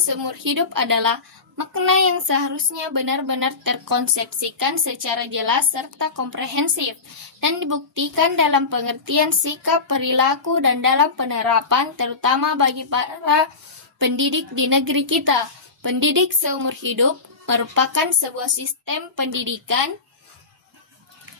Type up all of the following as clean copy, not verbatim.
seumur hidup adalah makna yang seharusnya benar-benar terkonsepsikan secara jelas serta komprehensif dan dibuktikan dalam pengertian sikap, perilaku, dan dalam penerapan terutama bagi para pendidik di negeri kita. Pendidik seumur hidup merupakan sebuah sistem pendidikan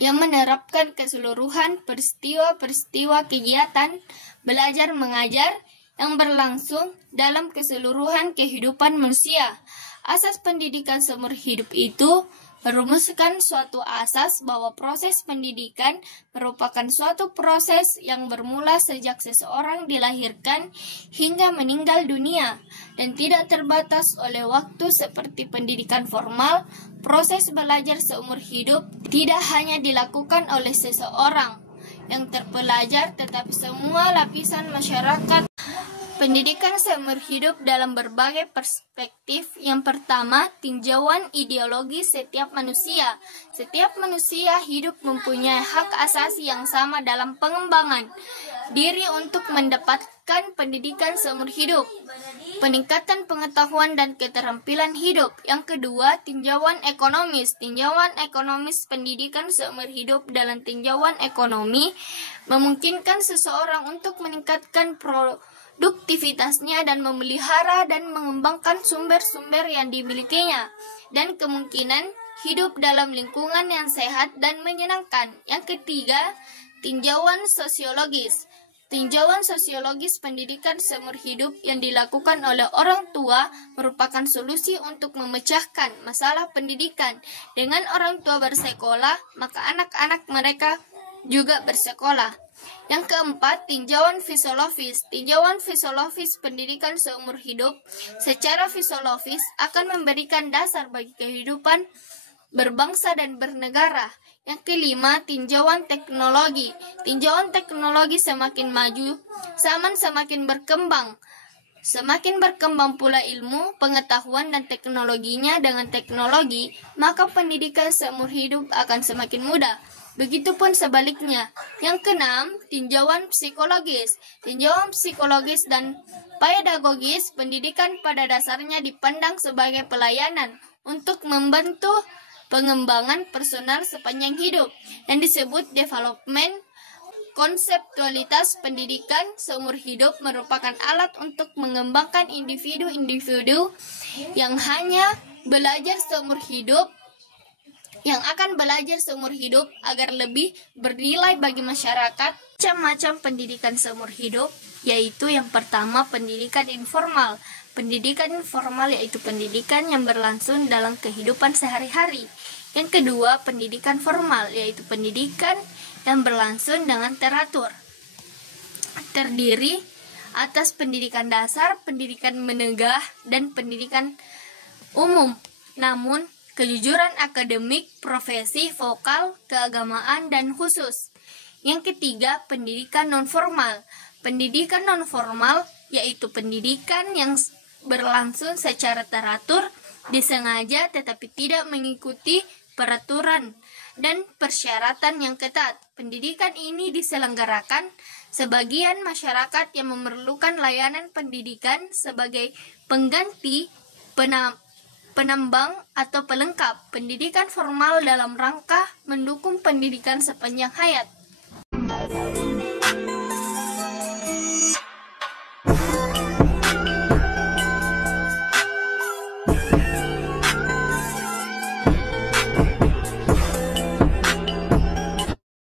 yang menerapkan keseluruhan peristiwa-peristiwa kegiatan belajar mengajar yang berlangsung dalam keseluruhan kehidupan manusia. Asas pendidikan seumur hidup itu merumuskan suatu asas bahwa proses pendidikan merupakan suatu proses yang bermula sejak seseorang dilahirkan hingga meninggal dunia dan tidak terbatas oleh waktu seperti pendidikan formal. Proses belajar seumur hidup tidak hanya dilakukan oleh seseorang yang terpelajar tetapi semua lapisan masyarakat. Pendidikan seumur hidup dalam berbagai perspektif. Yang pertama, tinjauan ideologi setiap manusia. Setiap manusia hidup mempunyai hak asasi yang sama dalam pengembangan diri untuk mendapatkan pendidikan seumur hidup. Peningkatan pengetahuan dan keterampilan hidup. Yang kedua, tinjauan ekonomis. Tinjauan ekonomis pendidikan seumur hidup dalam tinjauan ekonomi memungkinkan seseorang untuk meningkatkan produktivitasnya dan memelihara dan mengembangkan sumber-sumber yang dimilikinya dan kemungkinan hidup dalam lingkungan yang sehat dan menyenangkan. Yang ketiga, tinjauan sosiologis. Tinjauan sosiologis pendidikan seumur hidup yang dilakukan oleh orang tua merupakan solusi untuk memecahkan masalah pendidikan. Dengan orang tua bersekolah, maka anak-anak mereka juga bersekolah. Yang keempat, tinjauan fisiologis. Tinjauan fisiologis pendidikan seumur hidup secara fisiologis akan memberikan dasar bagi kehidupan berbangsa dan bernegara. Yang kelima, tinjauan teknologi. Tinjauan teknologi semakin maju, zaman semakin berkembang. Semakin berkembang pula ilmu, pengetahuan, dan teknologinya. Dengan teknologi, maka pendidikan seumur hidup akan semakin mudah. Begitupun sebaliknya. Yang keenam, tinjauan psikologis. Tinjauan psikologis dan pedagogis pendidikan pada dasarnya dipandang sebagai pelayanan untuk membantu pengembangan personal sepanjang hidup yang disebut development. Konseptualitas pendidikan seumur hidup merupakan alat untuk mengembangkan individu-individu yang akan belajar seumur hidup agar lebih bernilai bagi masyarakat. Macam-macam pendidikan seumur hidup, yaitu yang pertama, pendidikan informal. Pendidikan informal yaitu pendidikan yang berlangsung dalam kehidupan sehari-hari. Yang kedua, pendidikan formal, yaitu pendidikan yang berlangsung dengan teratur. Terdiri atas pendidikan dasar, pendidikan menengah, dan pendidikan umum. Namun, kejujuran akademik, profesi, vokal, keagamaan, dan khusus. Yang ketiga, pendidikan nonformal. Pendidikan nonformal yaitu pendidikan yang berlangsung secara teratur, disengaja tetapi tidak mengikuti peraturan dan persyaratan yang ketat. Pendidikan ini diselenggarakan sebagian masyarakat yang memerlukan layanan pendidikan sebagai pengganti penambang atau pelengkap pendidikan formal dalam rangka mendukung pendidikan sepanjang hayat.